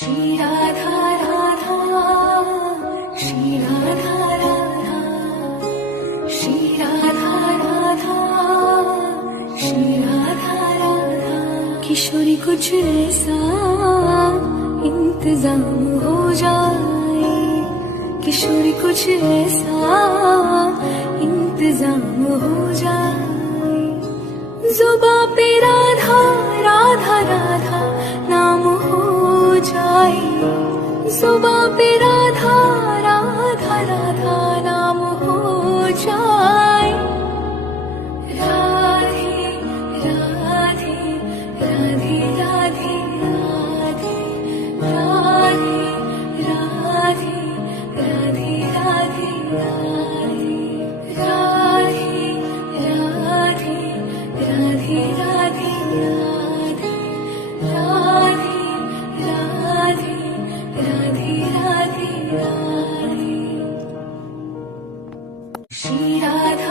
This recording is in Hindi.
श्री राधा राधा श्री राधा राधा श्री राधा राधा श्री राधा राधा किशोरी कुछ ऐसा इंतजाम हो जाए किशोरी कुछ ऐसा इंतजाम हो जाए जुबां पे राधा राधा राधा नाम हो जाए जुबां पे राधा राधा राधा नाम हो जाए राधे राधे राधे राधे राधे राधे राधे राधे राधे राधे राधे राधे राधे राधे राधे राधे राधे राधे राधे श्री राधा